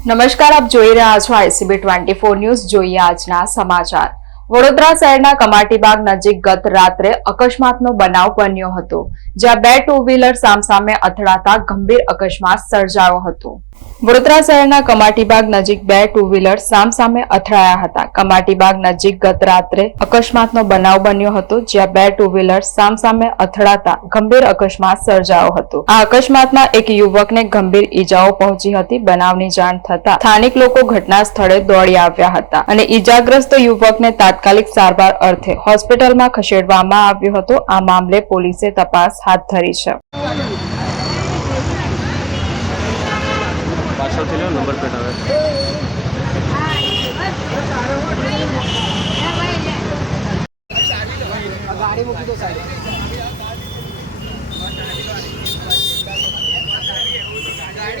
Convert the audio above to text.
નમસ્કાર, આપ જોઈ રહ્યા છો ICB 24 ન્યૂઝ। જોઈએ આજના સમાચાર। વડોદરા શહેરના કમાટીબાગ નજીક ગત રાત્રે અકસ્માતનો બનાવ બન્યો હતો, જ્યાં બે ટુ વ્હીલર સામસામે અથડાતા ગંભીર અકસ્માત સર્જાયો હતો। વડોદરા શહેરના કમાટીબાગ નજીક બે ટુ વ્હીલર સામસામે અથડાયા હતા। કમાટીબાગ નજીક ગત રાત્રે અકસ્માતનો બનાવ બન્યો હતો, જ્યાં બે ટુ વ્હીલર સામસામે અથડાતા ગંભીર અકસ્માત સર્જાયો હતો। આ અકસ્માતમાં એક યુવકને ગંભીર ઈજાઓ પહોંચી હતી। બનાવની જાણ થતા સ્થાનિક લોકો ઘટના સ્થળે દોડી આવ્યા હતા અને ઈજાગ્રસ્ત યુવકને તાત્કાલિક સારવાર અર્થે હોસ્પિટલમાં ખસેડવામાં આવ્યો હતો। આ મામલે પોલીસે તપાસ હાથ ધરી છે। नंबर प्लेट गाड़ी मुकी तो साइड गाड़ी